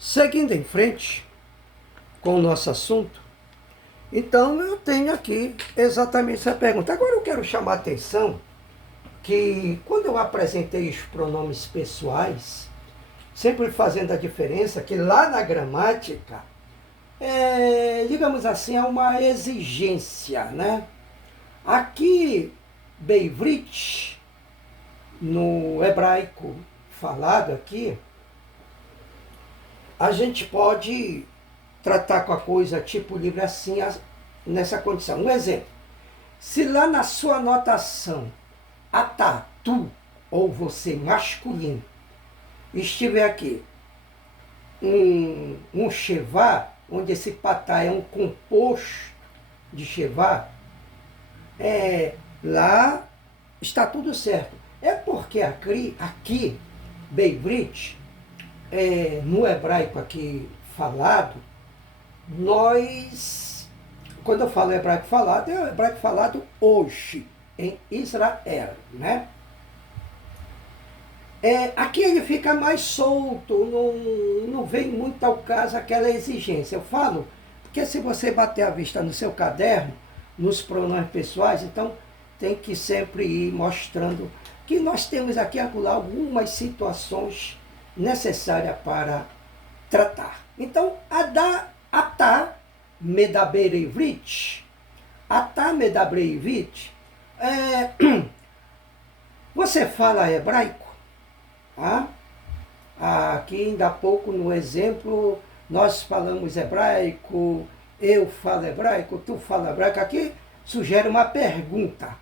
Seguindo em frente com o nosso assunto, então eu tenho aqui exatamente essa pergunta. Agora eu quero chamar a atenção que quando eu apresentei os pronomes pessoais, sempre fazendo a diferença que lá na gramática, digamos assim, é uma exigência, né? Aqui, Beivrit, no hebraico falado aqui, a gente pode tratar com a coisa tipo livre assim, nessa condição. Um exemplo, se lá na sua anotação a tá, tu ou você masculino estiver aqui um chevá, onde esse patá é um composto de chevá, lá está tudo certo. É porque aqui Beivrit, no hebraico aqui falado, nós, quando eu falo hebraico falado, é o hebraico falado hoje, em Israel, né? Aqui ele fica mais solto, não vem muito ao caso aquela exigência. Eu falo, porque se você bater a vista no seu caderno, nos pronomes pessoais, então tem que sempre ir mostrando que nós temos aqui e acolá algumas situações necessárias para tratar. Então, atá medaber ivrit, atá medaber ivrit, você fala hebraico? Tá? Aqui ainda há pouco no exemplo, nós falamos hebraico, eu falo hebraico, tu fala hebraico. Aqui sugere uma pergunta.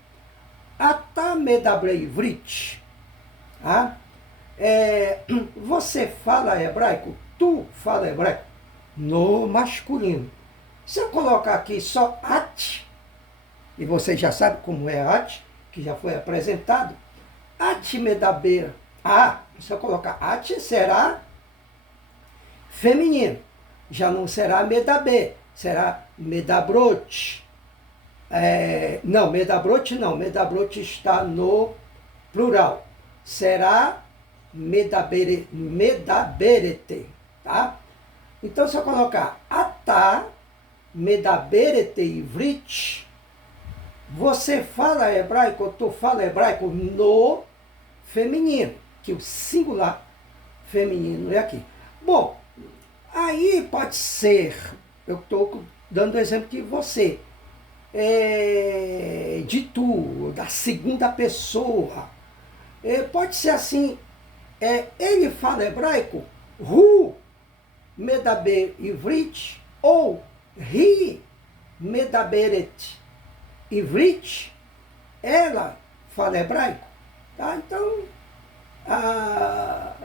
Atá medaber ivrit, tá? Você fala hebraico? Tu fala hebraico? No masculino. Se eu colocar aqui só at, e você já sabe como é at, que já foi apresentado, at medaber, se eu colocar at, será feminino. Já não será medaber, será medabrot. Medabrot está no plural. Será medaberete, tá? Então, se eu colocar atá medaberete ivrit, você fala hebraico, tu fala hebraico no feminino, que o singular feminino é aqui. Bom, aí pode ser, eu estou dando o exemplo de você, de tu, da segunda pessoa. Pode ser assim, ele fala hebraico, hu medaber ivrit, ou ri medaberet ivrit, ela fala hebraico. Tá? Então,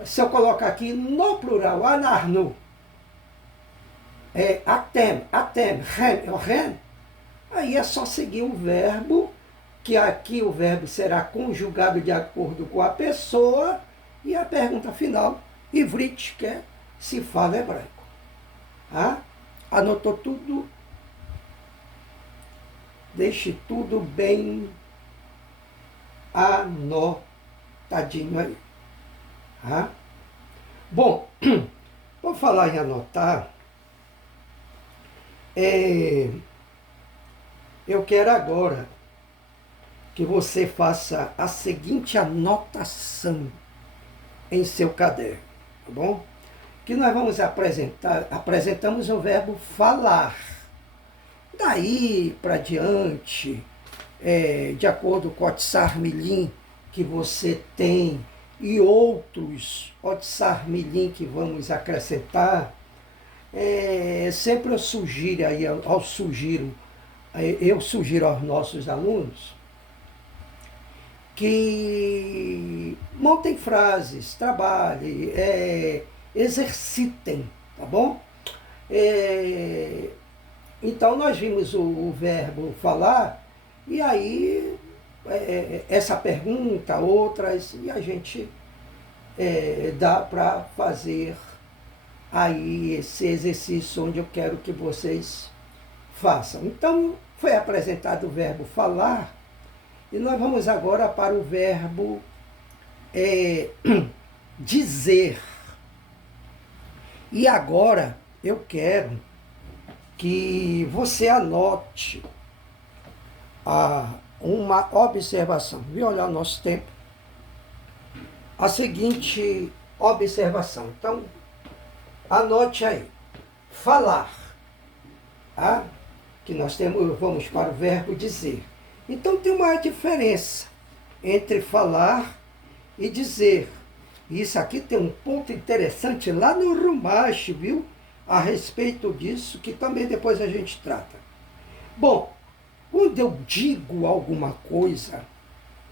se eu colocar aqui no plural, anarnu, atem, ren, aí é só seguir o verbo, que aqui o verbo será conjugado de acordo com a pessoa, e a pergunta final, ivrit, que é se fala hebraico. Tá? Anotou tudo? Deixe tudo bem anotadinho aí. Tá? Bom, vou falar em anotar. Eu quero agora que você faça a seguinte anotação em seu caderno, tá bom? Que nós vamos apresentamos o verbo falar. Daí para diante, de acordo com o Otsar Milim que você tem e outros Otsar Milim que vamos acrescentar, sempre eu sugiro aos nossos alunos que montem frases, trabalhem, exercitem, tá bom? Então nós vimos o verbo falar, e aí essa pergunta, outras, e a gente dá para fazer aí esse exercício onde eu quero que vocês façam. Então foi apresentado o verbo falar, e nós vamos agora para o verbo dizer. E agora eu quero que você anote uma observação. Vim olhar o nosso tempo. A seguinte observação. Então, anote aí. Falar. Tá? Que nós vamos para o verbo dizer. Então tem uma diferença entre falar e dizer. Isso aqui tem um ponto interessante lá no Rumache, viu? A respeito disso, que também depois a gente trata. Bom, quando eu digo alguma coisa,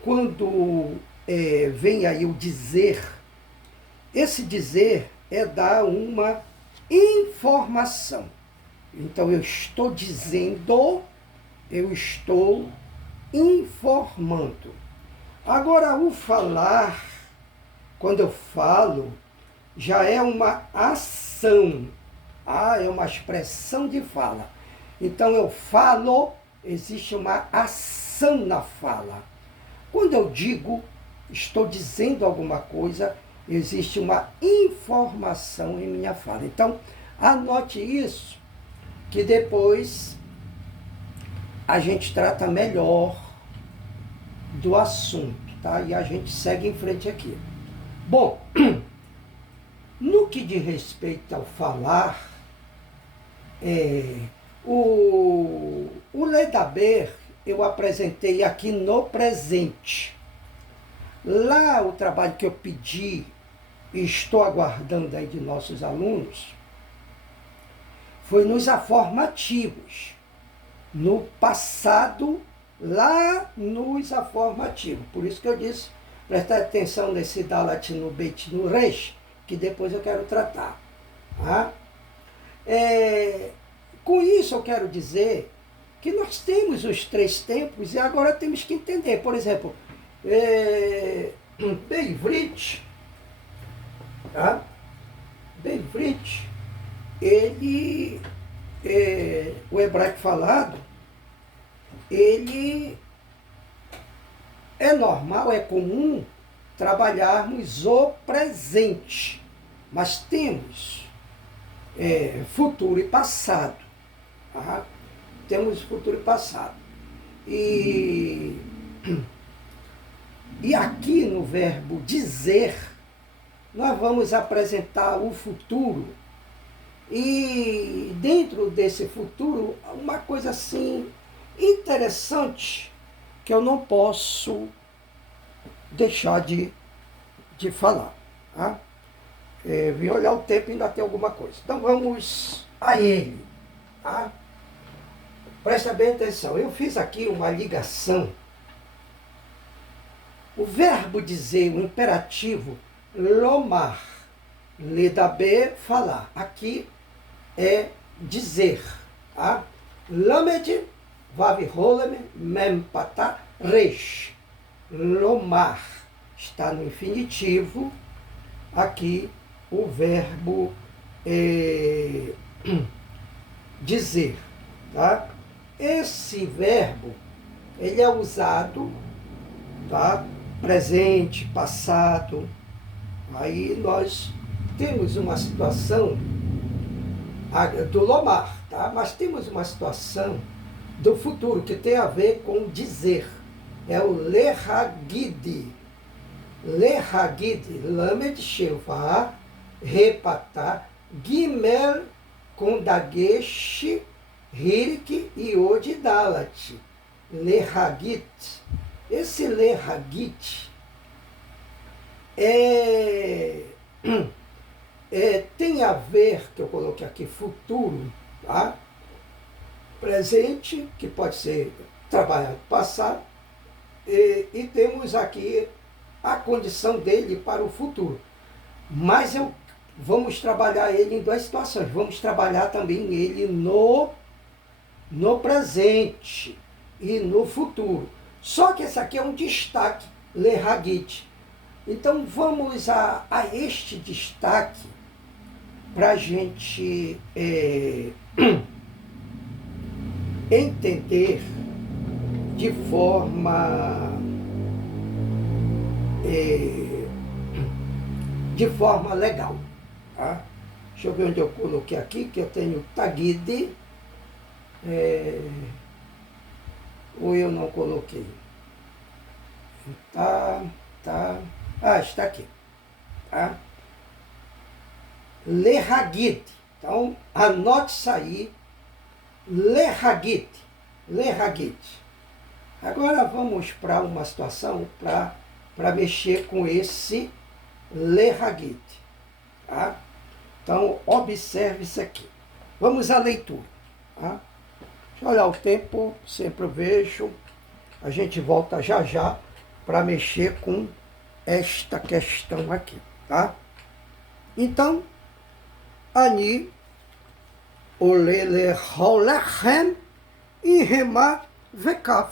quando vem aí o dizer, esse dizer é dar uma informação. Então eu estou dizendo, eu estou informando. Agora, o falar, quando eu falo, já é uma ação. É uma expressão de fala. Então eu falo, existe uma ação na fala. Quando eu digo, estou dizendo alguma coisa, existe uma informação em minha fala. Então, anote isso, que depois a gente trata melhor do assunto, tá? E a gente segue em frente aqui. Bom, no que diz respeito ao falar, o Ledaber eu apresentei aqui no presente. Lá o trabalho que eu pedi e estou aguardando aí de nossos alunos foi nos afirmativos. No passado, lá nos afirmativos. Por isso que eu disse, prestar atenção nesse Dalat no Beit no Resh, que depois eu quero tratar. Tá? Com isso eu quero dizer que nós temos os 3 tempos e agora temos que entender. Por exemplo, Beivrit, tá? Beivrit, ele, o hebraico falado, ele é normal, é comum trabalharmos o presente, mas temos futuro e passado. Tá? Temos futuro e passado. E aqui no verbo dizer, nós vamos apresentar o futuro. E dentro desse futuro, uma coisa assim interessante que eu não posso deixar de falar. Tá? Vim olhar o tempo e ainda tem alguma coisa. Então vamos a ele. Tá? Presta bem atenção. Eu fiz aqui uma ligação. O verbo dizer, o imperativo, lomar, ledaber, falar. Aqui é dizer. Tá? Lamed, vav rolem, mem patá, resh. Lomar. Está no infinitivo. Aqui o verbo dizer. Tá? Esse verbo, ele é usado, tá? Presente, passado. Aí nós temos uma situação do lomar, tá? Mas temos uma situação do futuro que tem a ver com dizer. É o lehagid. Lehagid, lamed sheva, repatá, gimel com dagesh, hirik e odidalat. Lehagit. Esse lehagit tem a ver, que eu coloquei aqui, futuro, tá? Presente, que pode ser trabalhado passado, e temos aqui a condição dele para o futuro. Mas vamos trabalhar ele em 2 situações. Vamos trabalhar também ele no presente e no futuro. Só que esse aqui é um destaque, lehagit. Então vamos a este destaque para a gente entender de forma legal. Tá? Deixa eu ver onde eu coloquei aqui, que eu tenho Tagide. Ou eu não coloquei? Tá, tá. Ah, está aqui. Tá? Lerhagit. Então, anote isso aí. Lerhagit. Lerhagit. Agora vamos para uma situação para mexer com esse Lerhagit. Tá? Então, observe isso aqui. Vamos à leitura. Tá? Deixa eu olhar o tempo, sempre vejo. A gente volta já já para mexer com esta questão aqui. Tá? Então, Ani, Olele Holechem e Remar Vekaf.